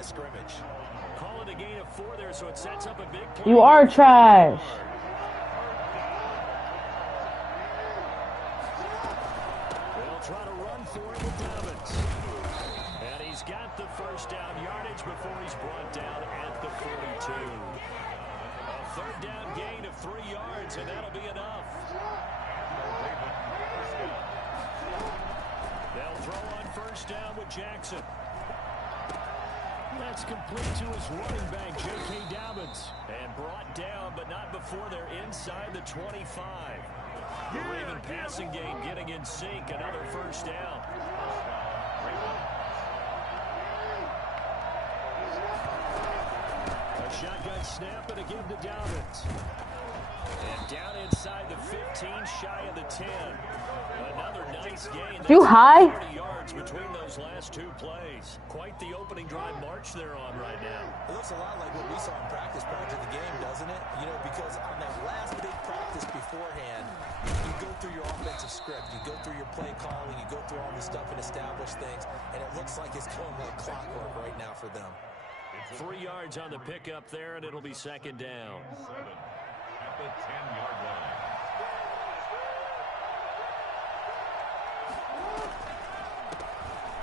line of scrimmage. Call it a gain of 4 there, so it sets up a big play. You are trash. They'll try to run for it with Dobbins. And he's got the first down yardage before he's brought down at the 42. A third down gain of 3 yards, and that'll be enough. They'll throw on first down with Jackson. That's complete to his running back, J.K. Dobbins. And brought down, but not before they're inside the 25. The Raven passing game getting in sync. Another first down. A shotgun snap and a give to Dobbins. And down inside the 15, shy of the 10. Another nice gain. You high? 30 yards between those last 2 plays. Quite the opening drive march they're on right now. It looks a lot like what we saw in practice prior to the game, doesn't it? You know, because on that last big practice beforehand, you go through your offensive script, you go through your play calling, you go through all this stuff and establish things, and it looks like it's going like clockwork right now for them. 3 yards on the pickup there, and it'll be second down. 7 at the 10-yard line.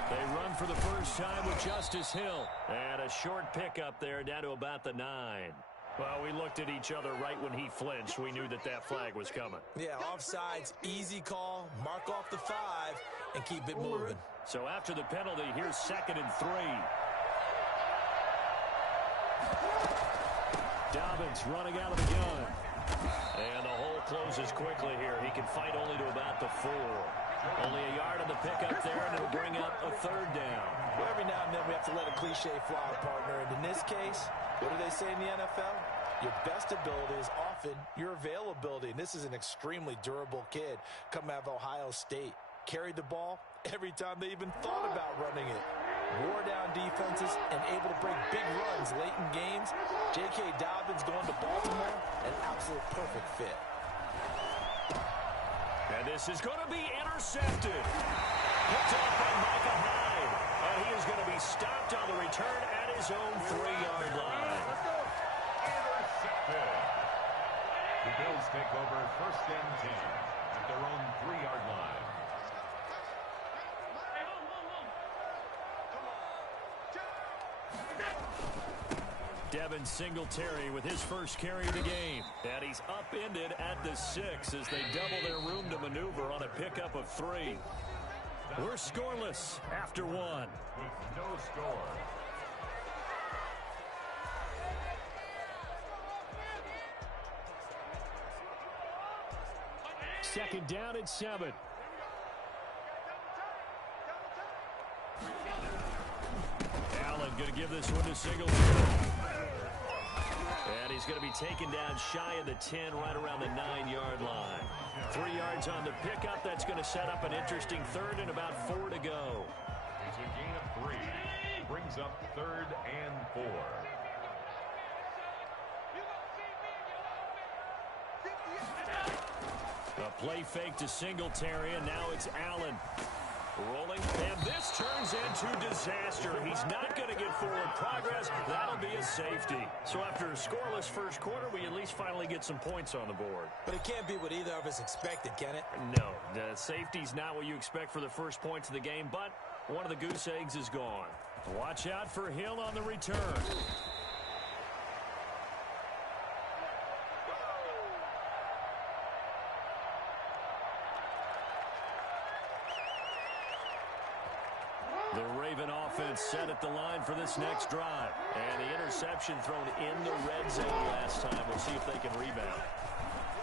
They run for the first time with Justice Hill. And a short pickup there down to about the 9. Well, we looked at each other right when he flinched. We knew that that flag was coming. Yeah, offsides, easy call, mark off the 5, and keep it moving. So after the penalty, here's 2nd and 3. Dobbins running out of the gun. And the hole closes quickly here. He can fight only to about the 4. Only a yard on the pickup there, and it'll bring up a third down. Well, every now and then we have to let a cliche fly, partner. And in this case, what do they say in the NFL? Your best ability is often your availability. And this is an extremely durable kid coming out of Ohio State. Carried the ball every time they even thought about running it. Wore down defenses and able to break big runs late in games. J.K. Dobbins going to Baltimore, an absolute perfect fit. And this is going to be intercepted. Picked off by Micah Hyde. And he is going to be stopped on the return at his own 3-yard line. Intercepted. The Bills take over 1st and 10 at their own 3-yard line. Devin Singletary with his first carry of the game. And he's upended at the 6 as they double their room to maneuver on a pickup of 3. We're scoreless after 1. With no score. Second down and 7. Allen going to give this one to Singletary. And he's going to be taken down shy of the 10, right around the 9-yard line. 3 yards on the pickup. That's going to set up an interesting third and about 4 to go. It's a gain of 3. Brings up 3rd and 4. A play fake to Singletary, and now it's Allen. Rolling, and this turns into disaster. He's not going to get forward progress. That'll be a safety. So after a scoreless first quarter, we at least finally get some points on the board. But it can't be what either of us expected, can it? No, the safety's not what you expect for the first points of the game, but one of the goose eggs is gone. Watch out for Hill on the return. The Raven offense set at the line for this next drive. And the interception thrown in the red zone last time. We'll see if they can rebound.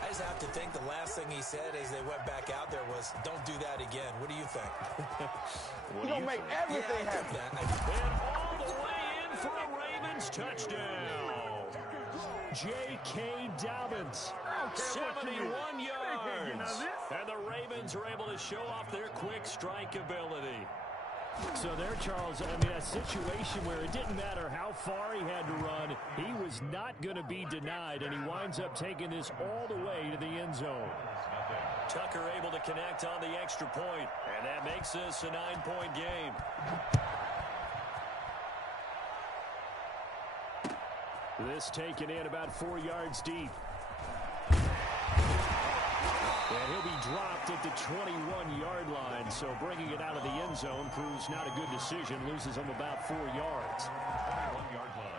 I just have to think the last thing he said as they went back out there was, don't do that again. What do you think? You're going to make everything happen. And all the way in for a Ravens touchdown. J.K. Dobbins, 71 yards. And the Ravens are able to show off their quick strike ability. So there, Charles, I mean, a situation where it didn't matter how far he had to run, he was not going to be denied, and he winds up taking this all the way to the end zone. Tucker able to connect on the extra point, and that makes this a 9-point game. This taken in about 4 yards deep. And he'll be dropped at the 21-yard line, so bringing it out of the end zone proves not a good decision. Loses him about 4 yards. 1-yard line.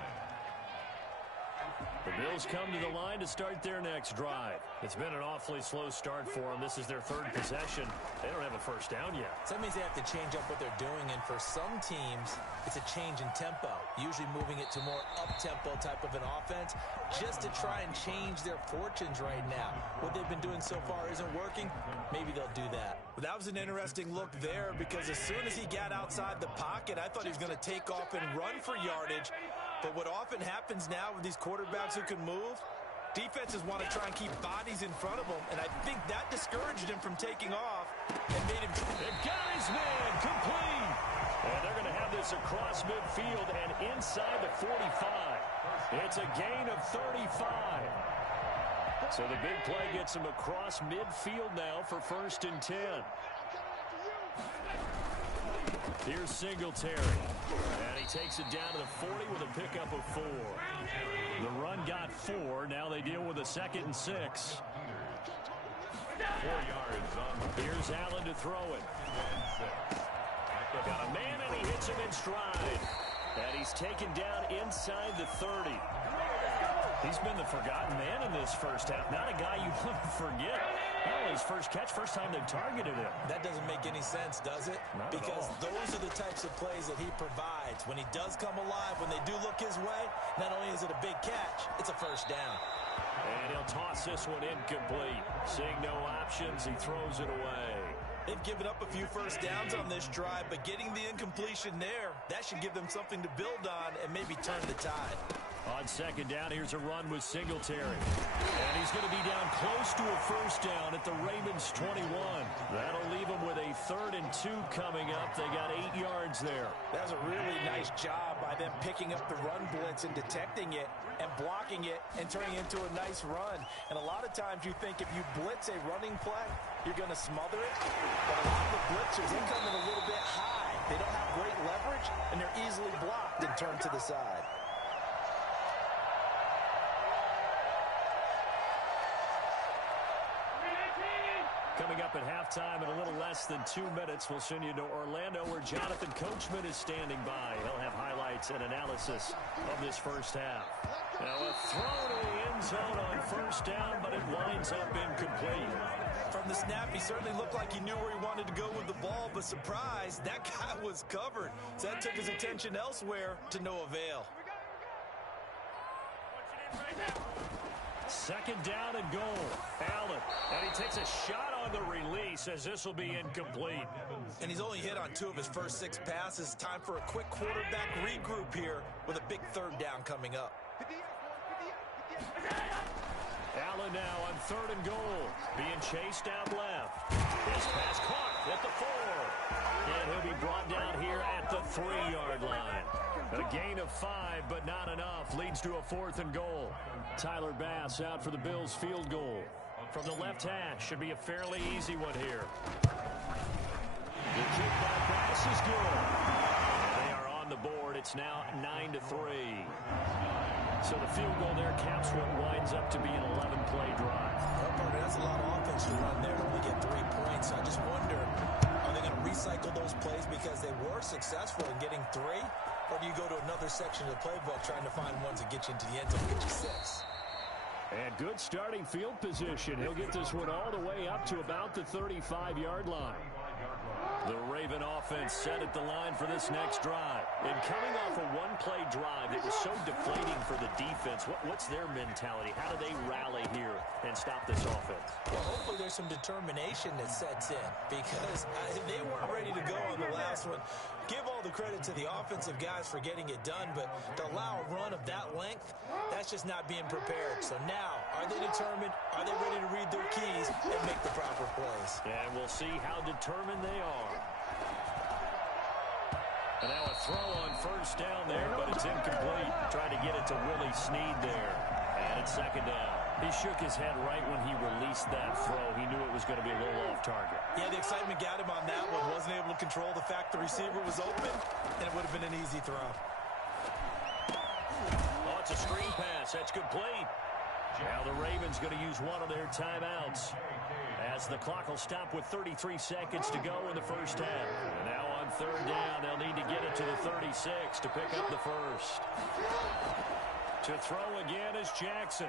The Bills come to the line to start their next drive. It's been an awfully slow start for them. This is their 3rd possession. They don't have a first down yet. So that means they have to change up what they're doing, and for some teams, it's a change in tempo, usually moving it to more up-tempo type of an offense just to try and change their fortunes right now. What they've been doing so far isn't working. Maybe they'll do that. Well, that was an interesting look there because as soon as he got outside the pocket, I thought he was going to take off and run for yardage. But what often happens now with these quarterbacks who can move, defenses want to try and keep bodies in front of them, and I think that discouraged him from taking off and made him... They got his man complete. And they're going to have this across midfield and inside the 45. It's a gain of 35. So the big play gets him across midfield now for 1st and 10. Here's Singletary. And he takes it down to the 40 with a pickup of 4. The run got 4. Now they deal with a 2nd and 6. 4 yards on. Here's Allen to throw it. Got a man, and he hits him in stride. And he's taken down inside the 30. He's been the forgotten man in this first half. Not a guy you want to forget. Not only his first catch, first time they've targeted him. That doesn't make any sense, does it? Not because at all. Those are the types of plays that he provides. When he does come alive, when they do look his way, not only is it a big catch, it's a first down. And he'll toss this one incomplete. Seeing no options, he throws it away. They've given up a few first downs on this drive, but getting the incompletion there, that should give them something to build on and maybe turn the tide. On 2nd down, here's a run with Singletary. And he's going to be down close to a first down at the Ravens 21. That'll leave them with a 3rd and 2 coming up. They got 8 yards there. That was a really nice job by them picking up the run blitz and detecting it and blocking it and turning it into a nice run. And a lot of times you think if you blitz a running play, you're going to smother it. But a lot of the blitzers, they come in a little bit high. They don't have great leverage, and they're easily blocked and turned to the side. Coming up at halftime in a little less than 2 minutes, we'll send you to Orlando where Jonathan Coachman is standing by. He'll have highlights and analysis of this first half. Now a throw to the end zone on first down, but it winds up incomplete. From the snap, he certainly looked like he knew where he wanted to go with the ball, but surprise, that guy was covered. So that took his attention elsewhere to no avail. 2nd down and goal. Allen, and he takes a shot on the release as this will be incomplete. And he's only hit on 2 of his first 6 passes. Time for a quick quarterback regroup here with a big 3rd down coming up. Allen now on 3rd and goal, being chased out left. This pass caught at the 4. And he'll be brought down here at the 3-yard line. A gain of 5, but not enough. Leads to a 4th and goal. Tyler Bass out for the Bills field goal. From the left hash, should be a fairly easy one here. The kick by Bass is good. They are on the board. It's now 9-3. So the field goal there caps what winds up to be an 11-play drive. That's a lot of offense to run there to only get 3 points. So I just wonder, are they going to recycle those plays because they were successful in getting 3? Or do you go to another section of the playbook trying to find ones that get you into the end zone and get you 6? And good starting field position. He'll get this one all the way up to about the 35-yard line. The Raven offense set at the line for this next drive. And coming off a 1-play drive that was so deflating for the defense, what's their mentality? How do they rally here and stop this offense? Well, hopefully there's some determination that sets in because they weren't ready to go on the last one. Give all the credit to the offensive guys for getting it done, but to allow a run of that length, that's just not being prepared. So now, are they determined? Are they ready to read their keys and make the proper plays? And we'll see how determined they are. And now a throw on first down there, but it's incomplete. Trying to get it to Willie Snead there. And it's 2nd down. He shook his head right when he released that throw. He knew it was going to be a little off target. Yeah, the excitement got him on that one. Wasn't able to control the fact the receiver was open, and it would have been an easy throw. Oh, it's a screen pass. That's complete. Now the Ravens going to use one of their timeouts, as the clock will stop with 33 seconds to go in the first half. And now on third down, they'll need to get it to the 36 to pick up the first. To throw again is Jackson,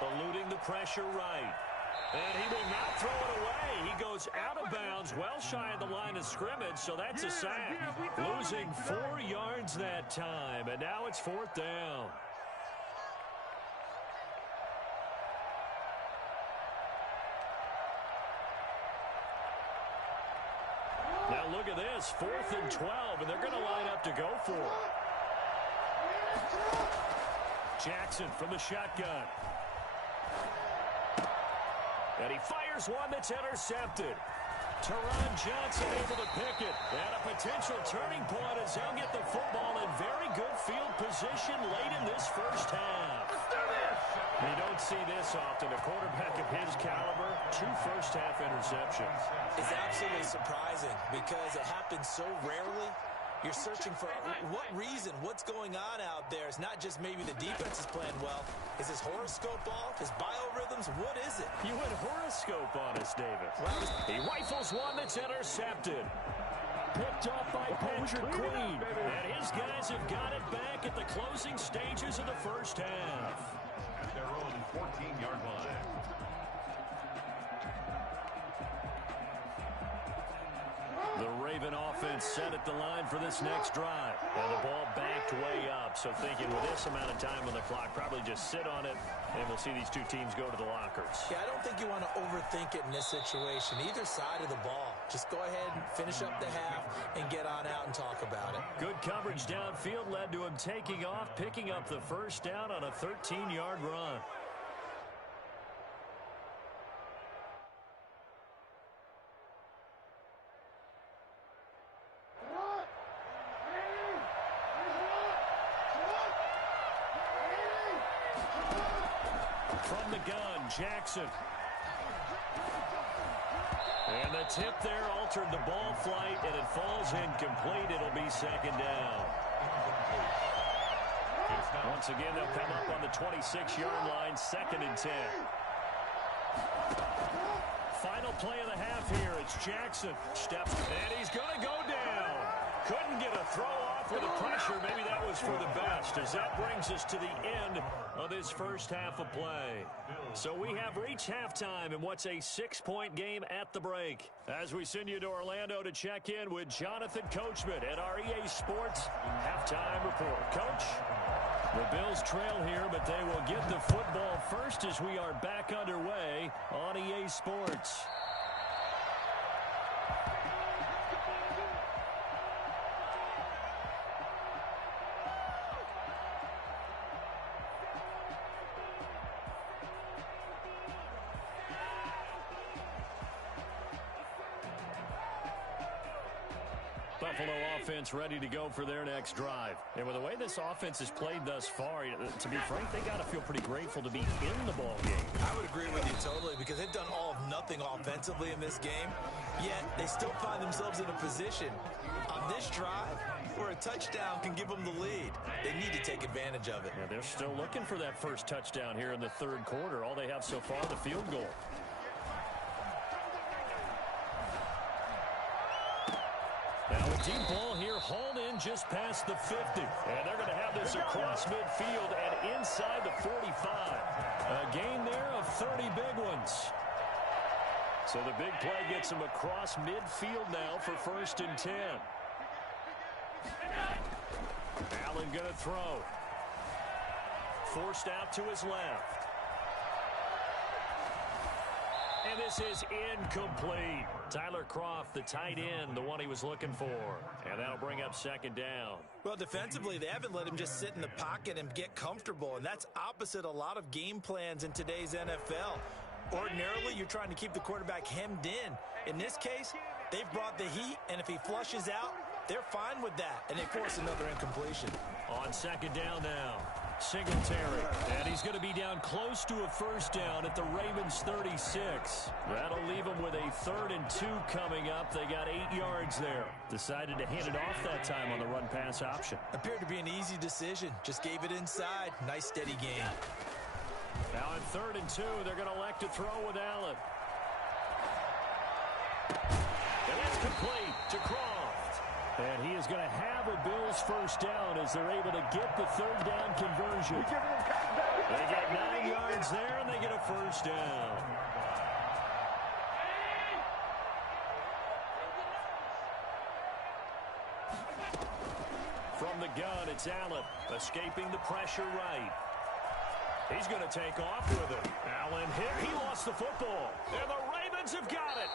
eluding the pressure right. And he will not throw it away. He goes out of bounds, well shy of the line of scrimmage, so that's a sack. Losing 4 yards that time, and now it's fourth down. Now look at this, 4th and 12, and they're going to line up to go for it. Jackson from the shotgun. And he fires one that's intercepted. Teron Johnson able to pick it. And a potential turning point as he'll get the football in very good field position late in this first half. You don't see this often. A quarterback of his caliber, 2 first-half interceptions. It's absolutely surprising because it happens so rarely. You're searching for what reason, what's going on out there. It's not just maybe the defense is playing well. Is his horoscope off? His biorhythms? What is it? You went horoscope on us, David. He rifles one that's intercepted. Picked up by Patrick Queen. And his guys have got it back at the closing stages of the first half. At their own 14-yard line. The Raven offense set at the line for this next drive. And the ball backed way up. So thinking with this amount of time on the clock, probably just sit on it, and we'll see these two teams go to the lockers. Yeah, I don't think you want to overthink it in this situation. Either side of the ball. Just go ahead and finish up the half and get on out and talk about it. Good coverage downfield led to him taking off, picking up the first down on a 13-yard run. From the gun, Jackson. And the tip there altered the ball flight, and it falls incomplete. It'll be second down. Once again, they'll come up on the 26-yard line, 2nd and 10. Final play of the half here. It's Jackson. Steps, and he's going to go down. Couldn't get a throw off with the pressure. Maybe that was for the best, as that brings us to the end of this first half of play. So we have reached halftime in what's a 6-point game at the break. As we send you to Orlando to check in with Jonathan Coachman at our EA Sports Halftime Report. Coach, the Bills trail here, but they will get the football first as we are back underway on EA Sports. Buffalo offense ready to go for their next drive. And with the way this offense has played thus far, to be frank, they got to feel pretty grateful to be in the ball game. I would agree with you totally, because they've done all of nothing offensively in this game, yet they still find themselves in a position on this drive where a touchdown can give them the lead. They need to take advantage of it. Yeah, they're still looking for that first touchdown here in the third quarter. All they have so far, the field goal. Now a deep ball here, hauled in just past the 50. And they're going to have this across midfield and inside the 45. A gain there of 30 big ones. So the big play gets him across midfield now for 1st and 10. Allen going to throw. Forced out to his left. And this is incomplete. Tyler Kroft, the tight end, the one he was looking for. And that'll bring up 2nd down. Well, defensively, they haven't let him just sit in the pocket and get comfortable, and that's opposite a lot of game plans in today's NFL. Ordinarily, you're trying to keep the quarterback hemmed in. In this case, they've brought the heat, and if he flushes out, they're fine with that, and they force another incompletion. On 2nd down now. Singletary, and he's going to be down close to a first down at the Ravens 36. That'll leave them with a 3rd and 2 coming up. They got 8 yards there. Decided to hand it off that time on the run-pass option. Appeared to be an easy decision. Just gave it inside. Nice steady game. Now in 3rd and 2, they're going to elect to throw with Allen. And that's complete to Croft. And he is going to have a Bills first down as they're able to get the 3rd down conversion. They get 9 yards there, and they get a first down. From the gun, it's Allen, escaping the pressure right. He's going to take off with it. Allen hit. He lost the football. And the Ravens have got it.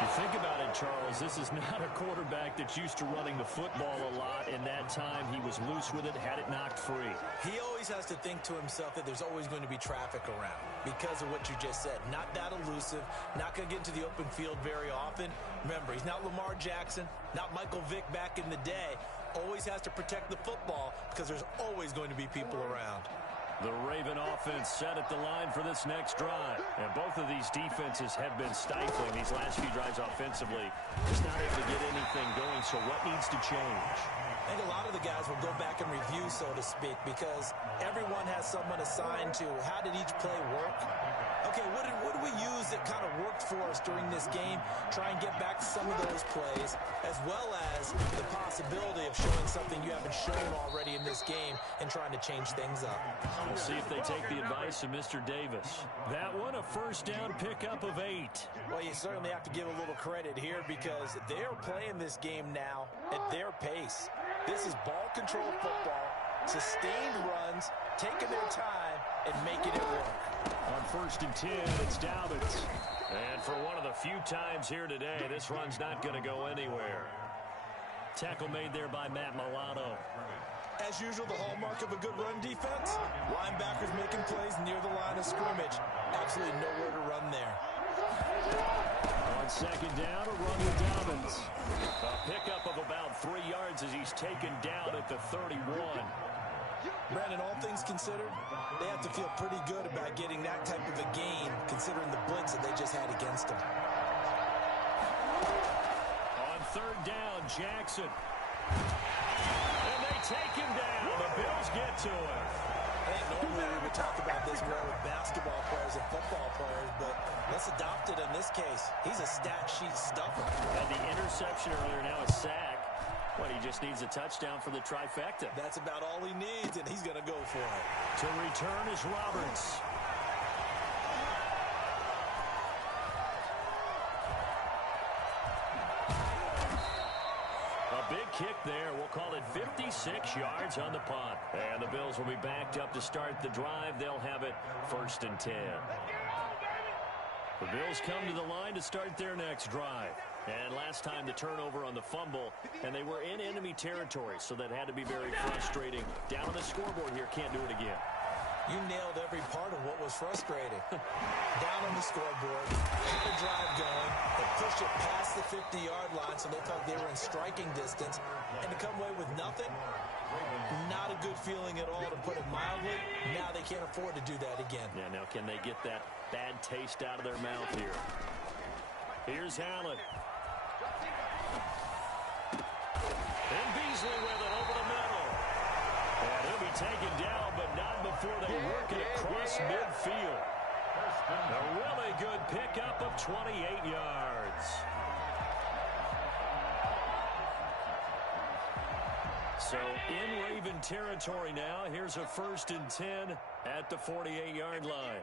You think about it, Charles, this is not a quarterback that's used to running the football a lot. In that time, he was loose with it, had it knocked free. He always has to think to himself that there's always going to be traffic around because of what you just said. Not that elusive, not going to get into the open field very often. Remember, he's not Lamar Jackson, not Michael Vick back in the day. Always has to protect the football because there's always going to be people around. The Raven offense set at the line for this next drive. And both of these defenses have been stifling these last few drives offensively. Just not able to get anything going, so what needs to change? I think a lot of the guys will go back and review, so to speak, because everyone has someone assigned to how did each play work. Okay, what do we use that kind of worked for us during this game? Try and get back to some of those plays, as well as the possibility of showing something you haven't shown already in this game and trying to change things up. We'll see if they take the advice of Mr. Davis. That one, a first down pickup of 8. Well, you certainly have to give a little credit here because they're playing this game now at their pace. This is ball control football, sustained runs, taking their time, and making it work. On 1st and 10, it's Dobbins. And for one of the few times here today, this run's not going to go anywhere. Tackle made there by Matt Milano. As usual, the hallmark of a good run defense, linebackers making plays near the line of scrimmage. Absolutely nowhere to run there. On 2nd down, a run with Dobbins. A pickup of about 3 yards as he's taken down at the 31. Brandon, all things considered, they have to feel pretty good about getting that type of a gain, considering the blitz that they just had against them. On 3rd down, Jackson. And they take him down. The Bills get to him. I think normally we would talk about this more with basketball players and football players, but let's adopt it in this case. He's a stat sheet stuffer. And the interception earlier, now a sack. But he just needs a touchdown for the trifecta. That's about all he needs, and he's going to go for it. To return is Roberts. A big kick there. We'll call it 56 yards on the punt. And the Bills will be backed up to start the drive. They'll have it 1st and 10. The Bills come to the line to start their next drive. And last time the turnover on the fumble, and they were in enemy territory, so that had to be very frustrating. Down on the scoreboard here, can't do it again. You nailed every part of what was frustrating. Down on the scoreboard, keep the drive going, and push it past the 50-yard line so they thought they were in striking distance, and to come away with nothing, not a good feeling at all, to put it mildly. Now they can't afford to do that again. Yeah, now can they get that bad taste out of their mouth here? Here's Allen. And Beasley with it over the middle. And he'll be taken down, but not before they work it across midfield. A really good pickup of 28 yards. So in Raven territory now, here's a 1st and 10 at the 48-yard line.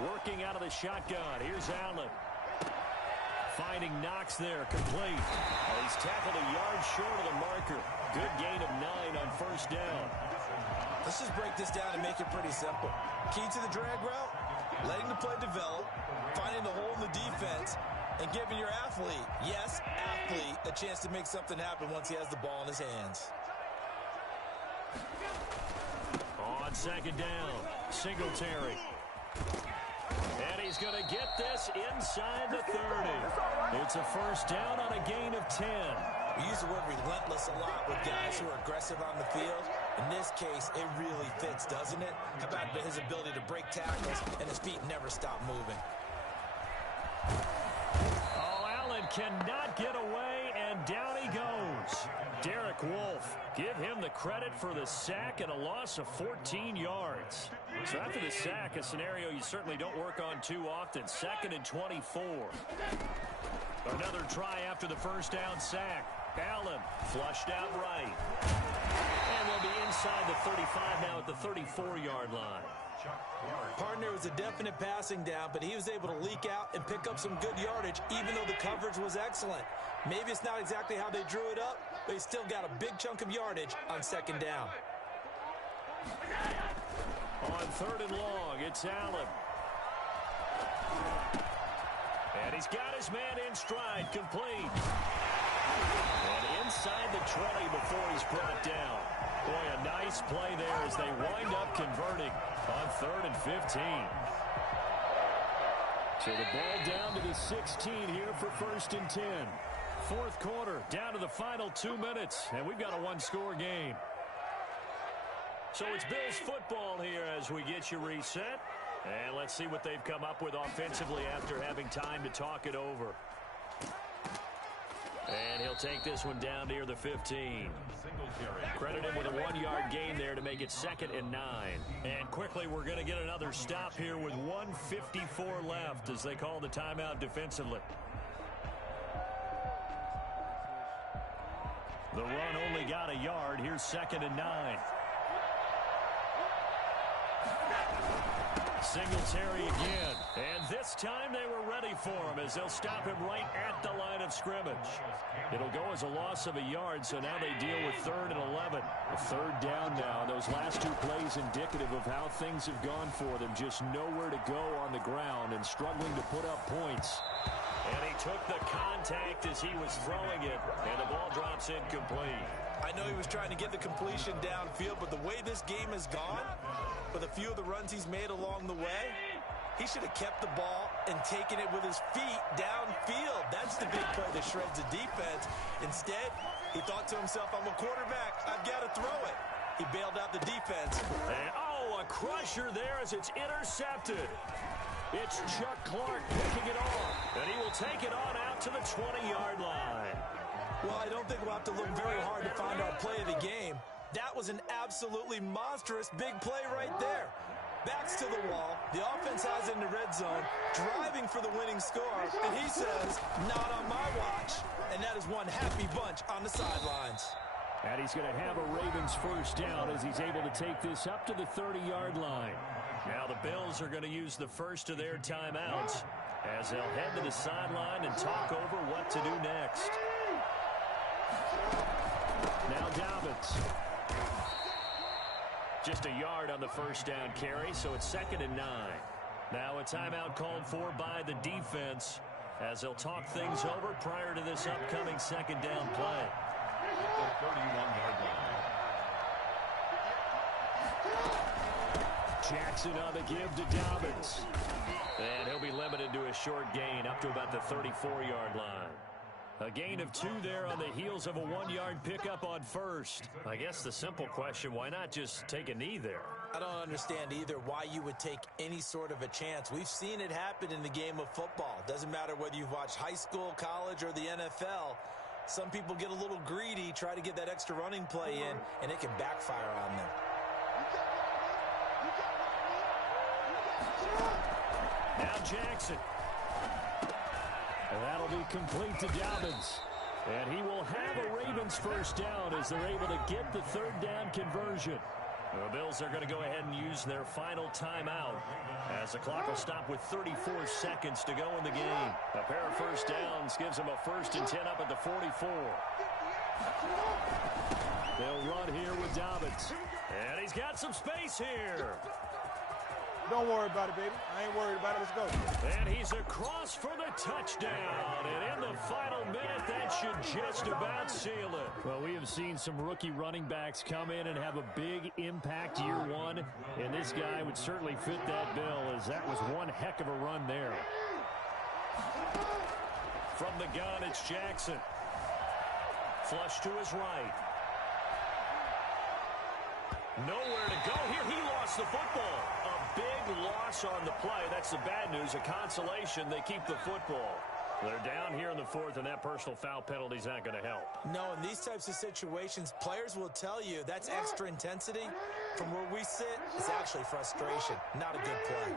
Working out of the shotgun. Here's Allen. Finding Knox there, complete. He's tackled a yard short of the marker. Good gain of 9 on 1st down. Let's just break this down and make it pretty simple. Key to the drag route, letting the play develop, finding the hole in the defense, and giving your athlete, yes, athlete, a chance to make something happen once he has the ball in his hands. On 2nd down, Singletary. And he's going to get this inside the 30. It's a 1st down on a gain of 10. We use the word relentless a lot with guys who are aggressive on the field. In this case, it really fits, doesn't it? How about his ability to break tackles and his feet never stop moving? Oh, Allen cannot get away, and down he goes. Derek Wolfe, give him the credit for the sack and a loss of 14 yards. So after the sack, a scenario you certainly don't work on too often. 2nd and 24. Another try after the first down sack. Allen flushed out right. And they'll be inside the 35 now at the 34-yard line. Partner, was a definite passing down, but he was able to leak out and pick up some good yardage, even though the coverage was excellent. Maybe it's not exactly how they drew it up, but he still got a big chunk of yardage on 2nd down. On 3rd and long, it's Allen. And he's got his man in stride, complete. And inside the 20 before he's brought down. Boy, a nice play there as they wind up converting on 3rd and 15. So the ball down to the 16 here for 1st and 10. 4th quarter, down to the final 2 minutes, and we've got a one-score game. So it's Bills football here as we get you reset. And let's see what they've come up with offensively after having time to talk it over. And he'll take this one down near the 15. Credit him with a 1-yard gain there to make it 2nd and 9. And quickly, we're going to get another stop here with 1:54 left as they call the timeout defensively. The run only got a yard. Here's 2nd and 9. Singletary again. And this time they were ready for him as they'll stop him right at the line of scrimmage. It'll go as a loss of a yard, so now they deal with 3rd and 11. A 3rd down now. Those last 2 plays indicative of how things have gone for them. Just nowhere to go on the ground and struggling to put up points. And he took the contact as he was throwing it, and the ball drops incomplete. I know he was trying to get the completion downfield, but the way this game has gone, with a few of the runs he's made along the way, he should have kept the ball and taken it with his feet downfield. That's the big play that shreds the defense. Instead, he thought to himself, I'm a quarterback, I've got to throw it. He bailed out the defense. And, a crusher there as it's intercepted. It's Chuck Clark picking it off, and he will take it on out to the 20-yard line. Well, I don't think we'll have to look very hard to find our play of the game. That was an absolutely monstrous big play right there. Backs to the wall. The offense has it in the red zone, driving for the winning score, and he says, not on my watch. And that is one happy bunch on the sidelines. And he's going to have a Ravens first down as he's able to take this up to the 30-yard line. Now the Bills are going to use the first of their timeouts as they'll head to the sideline and talk over what to do next. Now Dobbins. Just a yard on the first down carry, so it's 2nd and 9. Now a timeout called for by the defense as they'll talk things over prior to this upcoming 2nd down play. 31-yard line. Jackson on the give to Dobbins. And he'll be limited to a short gain up to about the 34-yard line. A gain of 2 there on the heels of a 1-yard pickup on first. I guess the simple question, why not just take a knee there? I don't understand either why you would take any sort of a chance. We've seen it happen in the game of football. Doesn't matter whether you've watched high school, college, or the NFL. Some people get a little greedy, try to get that extra running play in, and it can backfire on them. Now Jackson. And that'll be complete to Dobbins. And he will have a Ravens first down as they're able to get the 3rd down conversion. The Bills are going to go ahead and use their final timeout as the clock will stop with 34 seconds to go in the game. A pair of first downs gives them a 1st and 10 up at the 44. They'll run here with Dobbins. And he's got some space here. Don't worry about it, baby. I ain't worried about it. Let's go. And he's across for the touchdown. And in the final minute, that should just about seal it. Well, we have seen some rookie running backs come in and have a big impact year one. And this guy would certainly fit that bill, as that was one heck of a run there. From the gun, it's Jackson. flush to his right. Nowhere to go here. He lost the football. A big loss on the play. That's the bad news. A consolation, they keep the football. They're down here in the fourth, and that personal foul penalty is not going to help. No, in these types of situations, players will tell you that's extra intensity. From where we sit, it's actually frustration, not a good play.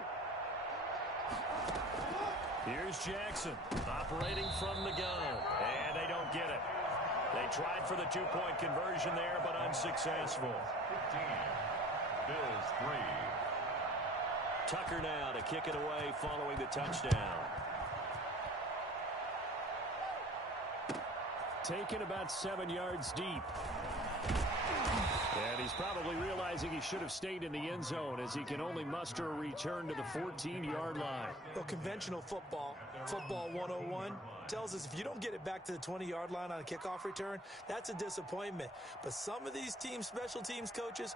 Here's Jackson operating from the gun, and they don't get it. They tried for the two-point conversion there, but unsuccessful. 15. Bills 3. Tucker now to kick it away following the touchdown. Taken about 7 yards deep. And he's probably realizing he should have stayed in the end zone as he can only muster a return to the 14-yard line. Well, conventional football 101, tells us if you don't get it back to the 20-yard line on a kickoff return, that's a disappointment. But some of these special teams coaches